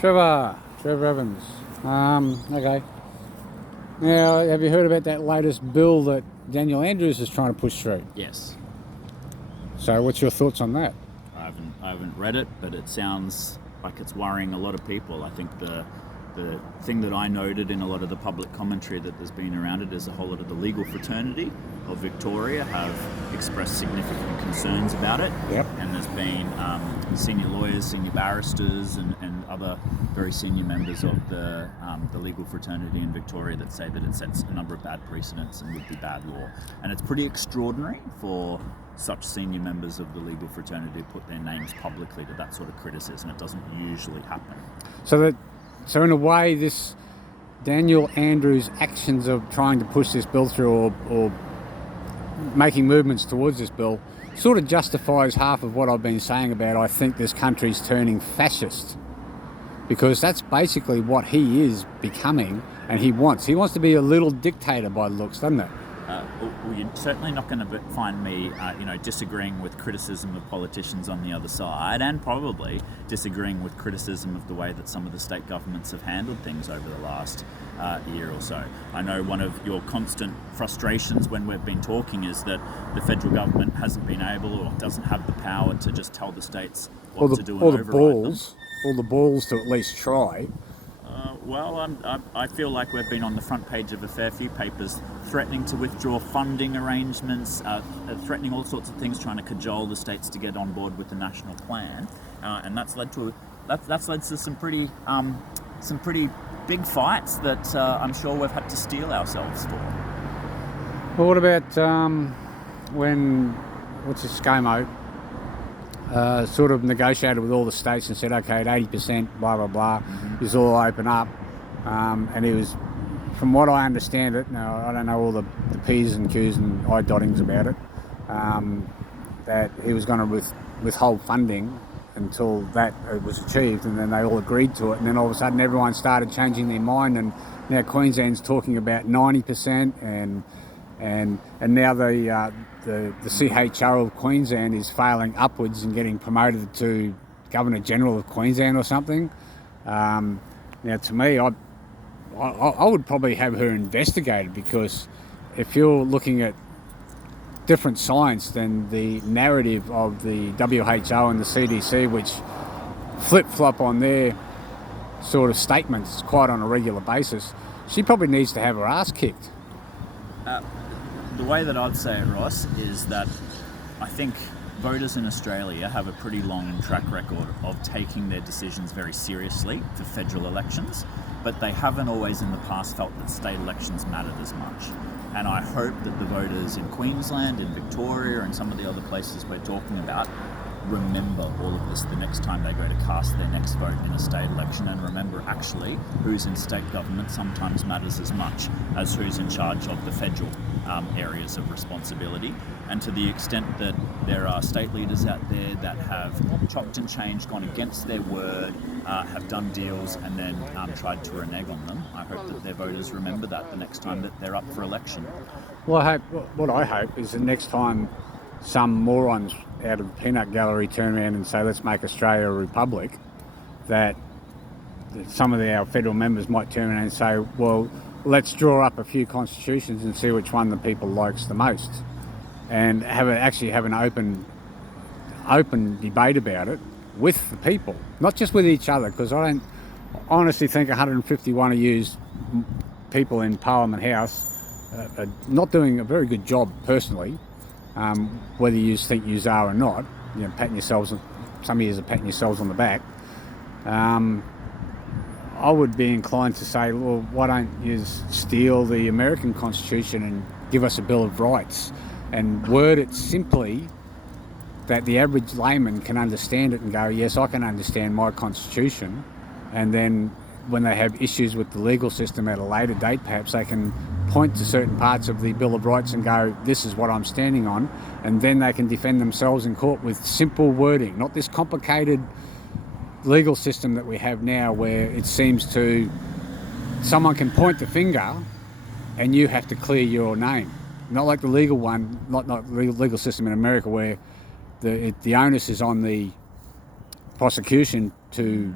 Trevor Evans. Okay. Now, have you heard about that latest bill that Daniel Andrews is trying to push through? Yes. So, what's your thoughts on that? I haven't read it, but it sounds like it's worrying a lot of people. I think the thing that I noted in a lot of the public commentary that there's been around it is a whole lot of the legal fraternity of Victoria have expressed significant concerns about it. Yep. And there's been senior lawyers, senior barristers, and other very senior members of the legal fraternity in Victoria that say that it sets a number of bad precedents and would be bad law. And it's pretty extraordinary for such senior members of the legal fraternity to put their names publicly to that sort of criticism. It doesn't usually happen. So in a way, this Daniel Andrews' actions of trying to push this bill through or making movements towards this bill sort of justifies half of what I've been saying about I think this country's turning fascist. Because that's basically what he is becoming, and he wants. He wants to be a little dictator by the looks, doesn't it? Well, you're certainly not going to find me, disagreeing with criticism of politicians on the other side, and probably disagreeing with criticism of the way that some of the state governments have handled things over the last year or so. I know one of your constant frustrations when we've been talking is that the federal government hasn't been able or doesn't have the power to just tell the states what to do and override them. All the balls to at least try. I feel like we've been on the front page of a fair few papers threatening to withdraw funding arrangements, threatening all sorts of things, trying to cajole the states to get on board with the national plan, and that's led to some pretty big fights that I'm sure we've had to steel ourselves for. Well, what about when ScoMo sort of negotiated with all the states and said, okay, at 80%, blah, blah, blah, this will all open up. And he was, from what I understand it, now I don't know all the P's and Q's and I dottings about it, that he was going to withhold funding until that was achieved, and then they all agreed to it, and then all of a sudden everyone started changing their mind, and now Queensland's talking about 90%, and now the CHO of Queensland is failing upwards and getting promoted to Governor General of Queensland or something. Now, to me, I would probably have her investigated, because if you're looking at different science than the narrative of the WHO and the CDC, which flip-flop on their sort of statements quite on a regular basis, she probably needs to have her ass kicked. The way that I'd say it, Ross, is that I think voters in Australia have a pretty long track record of taking their decisions very seriously for federal elections, but they haven't always in the past felt that state elections mattered as much. And I hope that the voters in Queensland, in Victoria, and some of the other places we're talking about remember all of this the next time they go to cast their next vote in a state election, and remember actually who's in state government sometimes matters as much as who's in charge of the federal areas of responsibility. And to the extent that there are state leaders out there that have chopped and changed, gone against their word, have done deals and then tried to renege on them, I hope that their voters remember that the next time that they're up for election. Well, what I hope is the next time some morons out of the peanut gallery turn around and say, let's make Australia a republic, that some of our federal members might turn around and say, well, let's draw up a few constitutions and see which one the people likes the most, and actually have an open debate about it with the people, not just with each other, because I don't honestly think 151 of you people in Parliament House are not doing a very good job personally, whether you think you are or not. You know, patting yourselves, some of you are patting yourselves on the back. I would be inclined to say, well, why don't you steal the American Constitution and give us a Bill of Rights and word it simply that the average layman can understand it and go, yes, I can understand my Constitution. And then when they have issues with the legal system at a later date, perhaps they can point to certain parts of the Bill of Rights and go, this is what I'm standing on. And then they can defend themselves in court with simple wording, not this complicated legal system that we have now, where it seems to someone can point the finger and you have to clear your name. Not like the legal one, not legal system in America, where the onus is on the prosecution to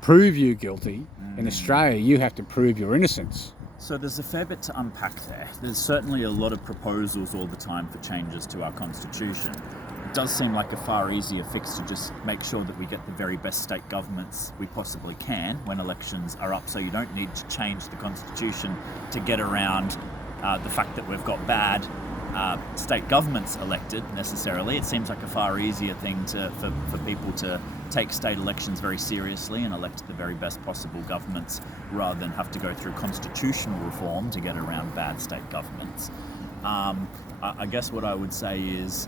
prove you guilty. In Australia, you have to prove your innocence. So there's a fair bit to unpack there. There's certainly a lot of proposals all the time for changes to our constitution. It does seem like a far easier fix to just make sure that we get the very best state governments we possibly can when elections are up, so you don't need to change the constitution to get around the fact that we've got bad state governments elected necessarily. It seems like a far easier thing for people to take state elections very seriously and elect the very best possible governments rather than have to go through constitutional reform to get around bad state governments. I guess what I would say is,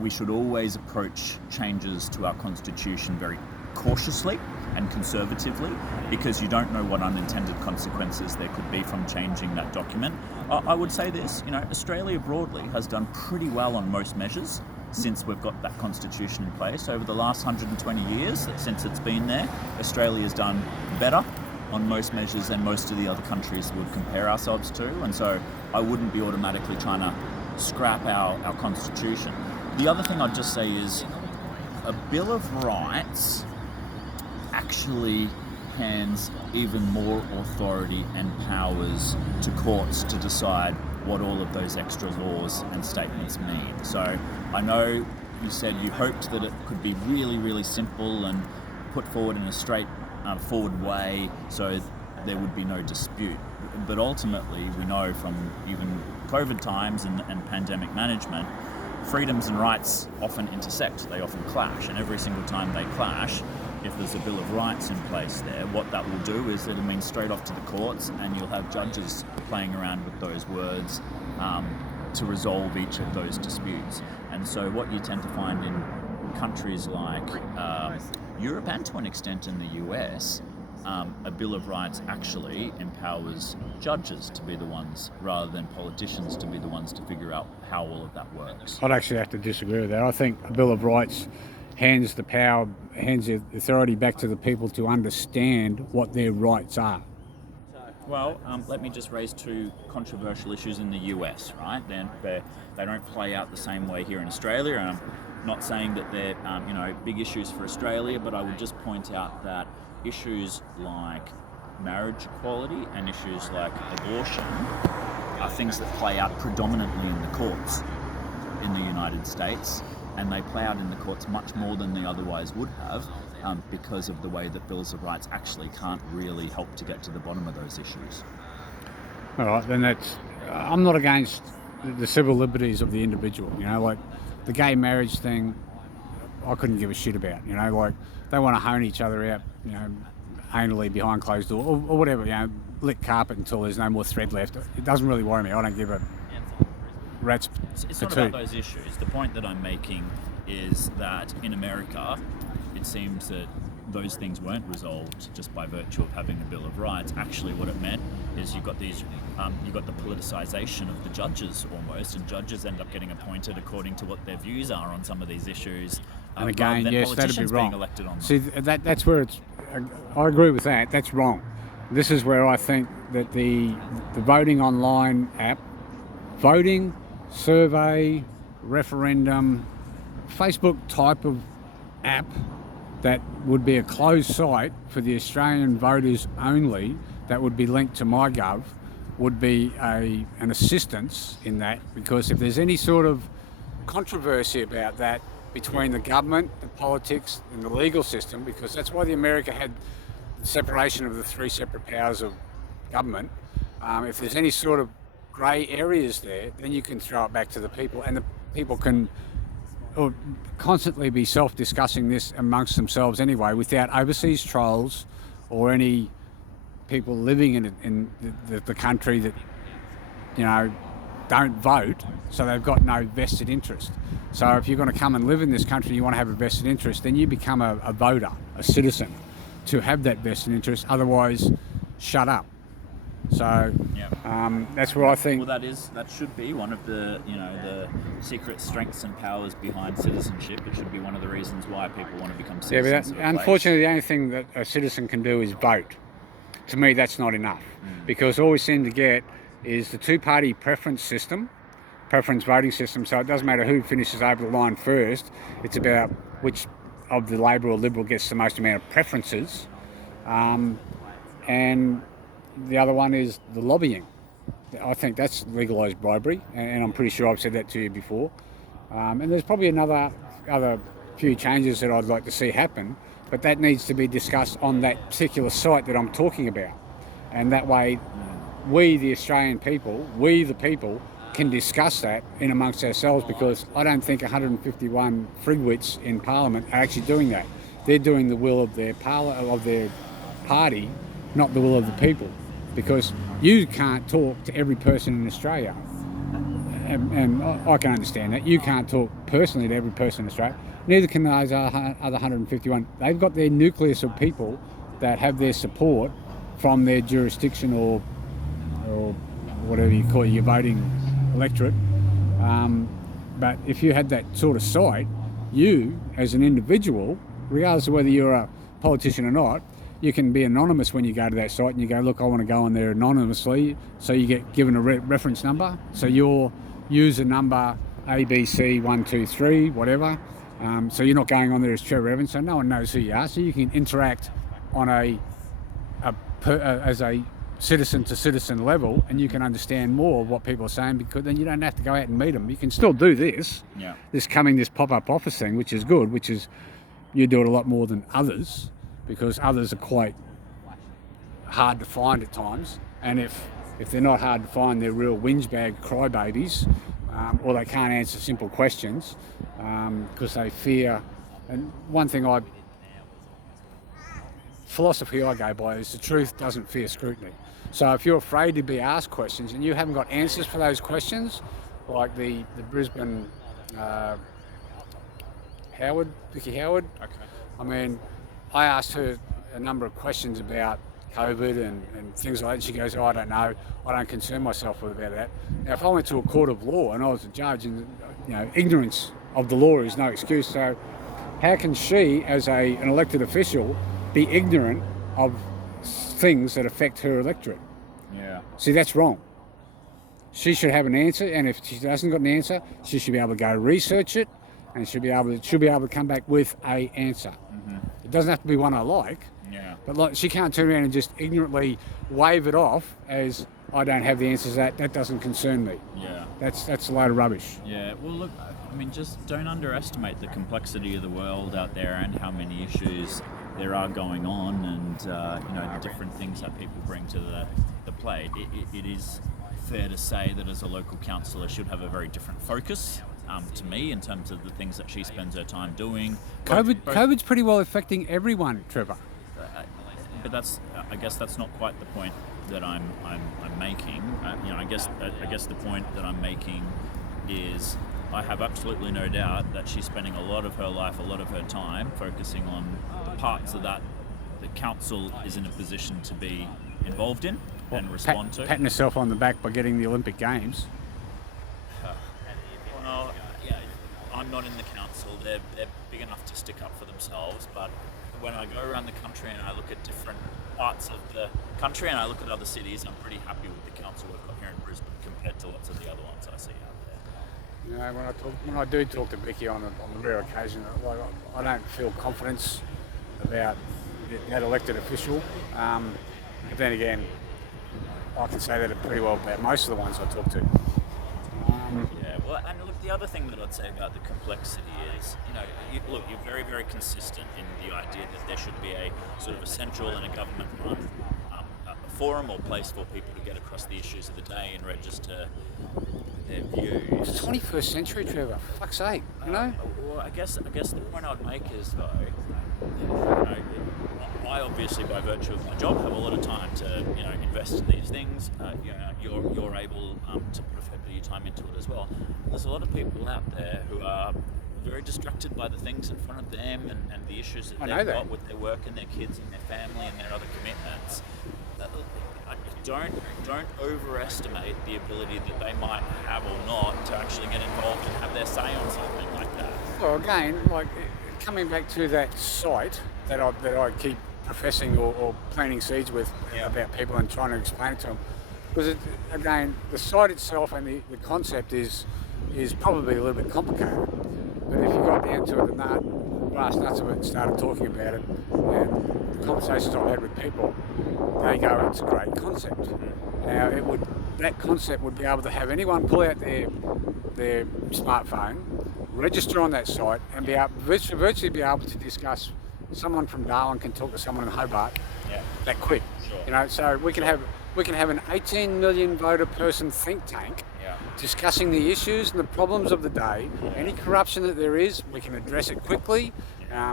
we should always approach changes to our constitution very cautiously and conservatively, because you don't know what unintended consequences there could be from changing that document. I would say this, Australia broadly has done pretty well on most measures since we've got that constitution in place. Over the last 120 years since it's been there, Australia's done better on most measures than most of the other countries would compare ourselves to, and so I wouldn't be automatically trying to scrap our constitution. The other thing I'd just say is a Bill of Rights actually hands even more authority and powers to courts to decide what all of those extra laws and statements mean. So I know you said you hoped that it could be really, really simple and put forward in a straightforward way so there would be no dispute. But ultimately, we know from even COVID times and pandemic management, freedoms and rights often intersect, they often clash, and every single time they clash, if there's a Bill of Rights in place there, what that will do is it'll mean straight off to the courts, and you'll have judges playing around with those words to resolve each of those disputes. And so what you tend to find in countries like Europe and to an extent in the US, a Bill of Rights actually empowers judges to be the ones, rather than politicians to be the ones to figure out how all of that works. I'd actually have to disagree with that. I think a Bill of Rights hands the authority back to the people to understand what their rights are. Well, let me just raise two controversial issues in the US, right? They don't play out the same way here in Australia, and I'm not saying that they're big issues for Australia, but I would just point out that issues like marriage equality and issues like abortion are things that play out predominantly in the courts in the United States, and they play out in the courts much more than they otherwise would have, because of the way that Bills of Rights actually can't really help to get to the bottom of those issues. All right, then I'm not against the civil liberties of the individual, like the gay marriage thing, I couldn't give a shit about, like they want to hone each other out, anally behind closed door or whatever, lick carpet until there's no more thread left. It doesn't really worry me. I don't give a rat's It's not about those issues. The point that I'm making is that in America, it seems that those things weren't resolved just by virtue of having a Bill of Rights. Actually, what it meant is you got the politicization of the judges almost, and judges end up getting appointed according to what their views are on some of these issues. And again, yes, that'd be wrong. Being elected on them. See, that's where I agree with that. That's wrong. This is where I think that the voting online app, voting, survey, referendum, Facebook type of app that would be a closed site for the Australian voters only, that would be linked to MyGov, would be an assistance in that, because if there's any sort of controversy about that between the government, the politics and the legal system, because that's why America had the separation of the three separate powers of government, if there's any sort of grey areas there, then you can throw it back to the people, and the people can constantly be self-discussing this amongst themselves anyway, without overseas trolls or any people living in the country that don't vote, so they've got no vested interest. So if you're going to come and live in this country and you want to have a vested interest, then you become a voter, a citizen, to have that vested interest. Otherwise, shut up. So that's where I think. Well, that should be one of the the secret strengths and powers behind citizenship. It should be one of the reasons why people want to become citizens. Yeah, but unfortunately, the only thing that a citizen can do is vote. To me, that's not enough, because all we seem to get is the two-party preference voting system. So it doesn't matter who finishes over the line first. It's about which of the Labor or Liberal gets the most amount of preferences, and the other one is the lobbying. I think that's legalised bribery, and I'm pretty sure I've said that to you before. And there's probably other few changes that I'd like to see happen, but that needs to be discussed on that particular site that I'm talking about. And that way, we, the Australian people, we the people, can discuss that in amongst ourselves, because I don't think 151 frigwits in Parliament are actually doing that. They're doing the will of their party, not the will of the people, because you can't talk to every person in Australia. And I can understand that. You can't talk personally to every person in Australia. Neither can those other 151. They've got their nucleus of people that have their support from their jurisdiction or whatever you call it, your voting electorate. But if you had that sort of site, you, as an individual, regardless of whether you're a politician or not, you can be anonymous when you go to that site and you go, look, I want to go on there anonymously. So you get given a reference number. So your user number ABC123, whatever. So you're not going on there as Trevor Evans, so no one knows who you are. So you can interact on as a citizen to citizen level, and you can understand more of what people are saying, because then you don't have to go out and meet them. You can still do this, this pop-up office thing, which is good, which is you do it a lot more than others, because others are quite hard to find at times, and if they're not hard to find, they're real whinge bag crybabies, or they can't answer simple questions because they fear. And one thing philosophy I go by is the truth doesn't fear scrutiny. So if you're afraid to be asked questions and you haven't got answers for those questions, like the Brisbane Vicky Howard. Okay. I mean, I asked her a number of questions about COVID and things like that, and she goes, I don't know, I don't concern myself about that. Now, if I went to a court of law and I was a judge, and ignorance of the law is no excuse, so how can she, as an elected official, be ignorant of things that affect her electorate? Yeah. See, that's wrong. She should have an answer, and if she hasn't got an answer, she should be able to go research it, and she'll be able to come back with an answer. Mm-hmm. It doesn't have to be one I like. Yeah. But she can't turn around and just ignorantly wave it off as, I don't have the answers to that doesn't concern me. Yeah. That's a load of rubbish. Yeah. Well, look, I mean, just don't underestimate the complexity of the world out there and how many issues there are going on, and the different things that people bring to the plate. It is fair to say that as a local councillor should have a very different focus to me in terms of the things that she spends her time doing. COVID's pretty well affecting everyone, Trevor. But I guess that's not quite the point that I'm making. I guess the point that I'm making is, I have absolutely no doubt that she's spending a lot of her life, a lot of her time focusing on the parts of that the council is in a position to be involved in and respond to. Patting herself on the back by getting the Olympic Games. Well, yeah, I'm not in the council. They're big enough to stick up for themselves, but when I go around the country and I look at different parts of the country and I look at other cities, I'm pretty happy with the council we've got here in Brisbane compared to lots of the other ones I see out there. When I do talk to Vicky on a rare occasion, I don't feel confidence about that elected official. But then again, I can say that pretty well about most of the ones I talk to. Well, and look, the other thing that I'd say about the complexity is, you're very, very consistent in the idea that there should be a sort of a central and a government-run a forum or place for people to get across the issues of the day and register their views. It's the 21st century, Trevor. For fuck's sake, Well, I guess the point I'd make is, though, I obviously, by virtue of my job, have a lot of time to, invest in these things. You're able to put a fair bit of your time into it as well. There's a lot of people out there who are very distracted by the things in front of them and the issues that they've got with their work and their kids and their family and their other commitments. Don't overestimate the ability that they might have or not to actually get involved and have their say on something like that. Well, again, coming back to that site that I keep professing or planting seeds with about people and trying to explain it to them, because again, the site itself and the concept is probably a little bit complicated. But if you got down to it and that, grass nuts of it and started talking about it, and the conversations I've had with people, they go, it's a great concept. Now, that concept would be able to have anyone pull out their smartphone, register on that site, and virtually be able to discuss. Someone from Darwin can talk to someone in Hobart that quick. Sure. So we can have an 18 million voter person think tank discussing the issues and the problems of the day. Any corruption that there is, we can address it quickly.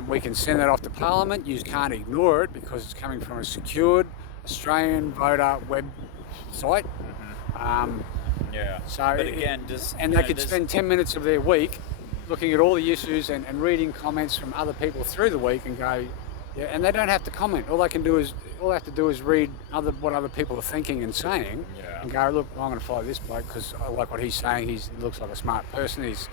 We can send that off to Parliament. You can't ignore it because it's coming from a secured Australian voter website. So but again, they could spend 10 minutes of their week looking at all the issues and reading comments from other people through the week and go, and they don't have to comment. All they have to do is read what other people are thinking and saying, and go, look, I'm going to follow this bloke because I like what he's saying. He looks like a smart person. He's,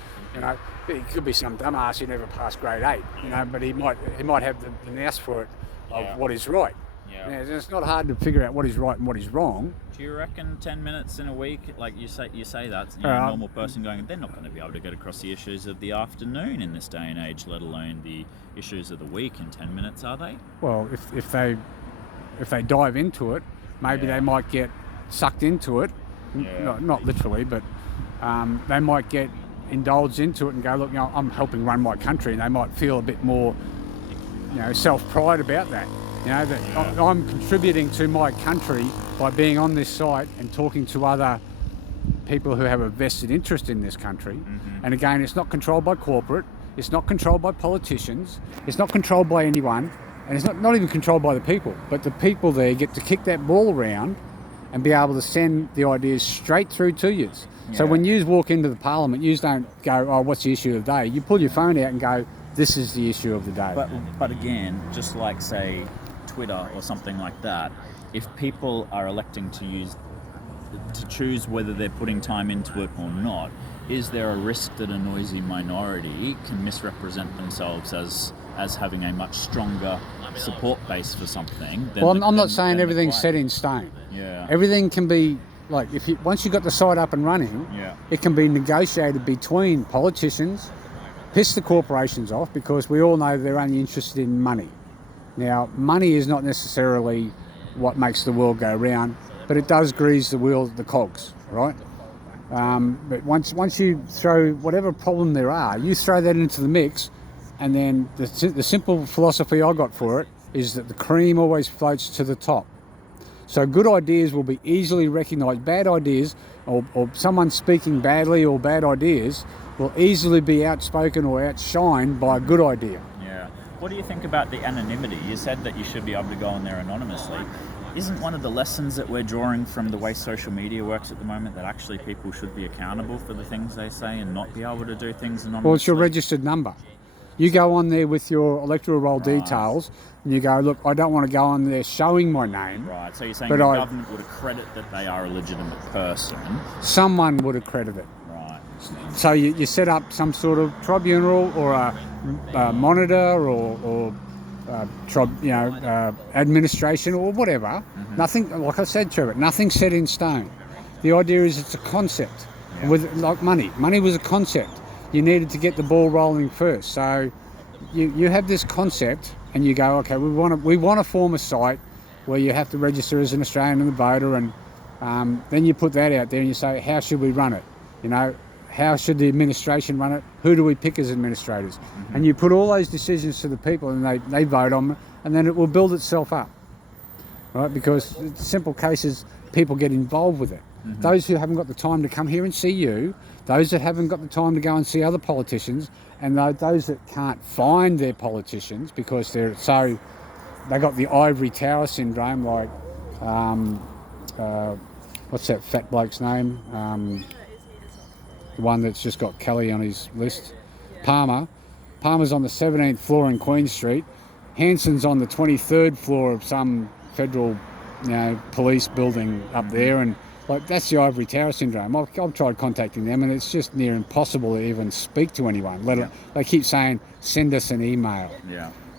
he could be some dumbass who never passed grade 8, but he might have the nous for it of what is right. It's not hard to figure out what is right and what is wrong. Do you reckon 10 minutes in a week, like you say that, a normal person going, they're not going to be able to get across the issues of the afternoon in this day and age, let alone the issues of the week in 10 minutes, are they? Well, if they dive into it, maybe they might get sucked into it, not literally, but they might get indulged into it and go, look, I'm helping run my country, and they might feel a bit more, self-pride about that. That I'm contributing to my country by being on this site and talking to other people who have a vested interest in this country. And again, it's not controlled by corporate, it's not controlled by politicians, it's not controlled by anyone, and it's not even controlled by the people. But the people there get to kick that ball around and be able to send the ideas straight through to you. So when you walk into the Parliament, you don't go, oh, what's the issue of the day? You pull your phone out and go, this is the issue of the day. But again, just like, say, Twitter or something like that, if people are electing to choose whether they're putting time into it or not, is there a risk that a noisy minority can misrepresent themselves as having a much stronger support base for something? I'm not saying everything's set in stone. Everything can be, like, once you've got the site up and running, it can be negotiated between politicians, piss the corporations off, because we all know they're only interested in money. Now, money is not necessarily what makes the world go round, but it does grease the wheel, the cogs, right? But once you throw whatever problem there are, you throw that into the mix, and then the simple philosophy I got for it is that the cream always floats to the top. So good ideas will be easily recognised. Bad ideas, or someone speaking badly or bad ideas, will easily be outspoken or outshined by a good idea. What do you think about the anonymity? You said that you should be able to go on there anonymously. Isn't one of the lessons that we're drawing from the way social media works at the moment that actually people should be accountable for the things they say and not be able to do things anonymously? Well, it's your registered number. You go on there with your electoral roll details, and you go, look, I don't want to go on there showing my name. Right, so you're saying the government would accredit that they are a legitimate person? Someone would accredit it. Right. So you set up some sort of tribunal or a monitor or administration or whatever. Nothing, like I said, Trevor, nothing set in stone. The idea is it's a concept. Like money was a concept. You needed to get the ball rolling first. So you have this concept, and you go, okay, we want to form a site where you have to register as an Australian and a voter, and then you put that out there and you say, how should we run it? How should the administration run it? Who do we pick as administrators? And you put all those decisions to the people, and they vote on them, and then it will build itself up, right? Because simple cases, people get involved with it. Those who haven't got the time to come here and see you, those that haven't got the time to go and see other politicians, and those that can't find their politicians because they got the ivory tower syndrome, like what's that fat bloke's name? The one that's just got Kelly on his list. Palmer's on the 17th floor in Queen Street. Hanson's on the 23rd floor of some federal, police building up there, and that's the ivory tower syndrome. I've tried contacting them, and it's just near impossible to even speak to anyone. They keep saying, send us an email.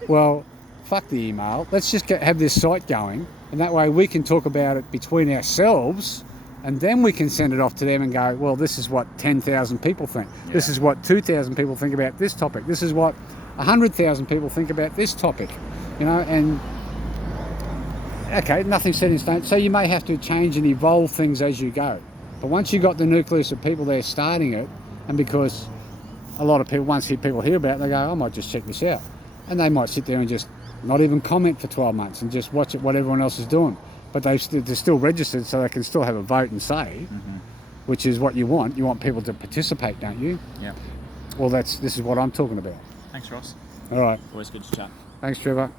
Well, fuck the email. Let's just have this site going, and that way we can talk about it between ourselves, and then we can send it off to them and go, well, this is what 10,000 people think. This is what 2,000 people think about this topic. This is what 100,000 people think about this topic, you know, and okay, nothing's set in stone. So you may have to change and evolve things as you go. But once you've got the nucleus of people there starting it, and because a lot of people, once people hear about it, they go, I might just check this out. And they might sit there and just not even comment for 12 months and just watch it, what everyone else is doing. But they're still registered, so they can still have a vote and say, which is what you want. You want people to participate, don't you? Yeah. Well, this is what I'm talking about. Thanks, Ross. All right. Always good to chat. Thanks, Trevor.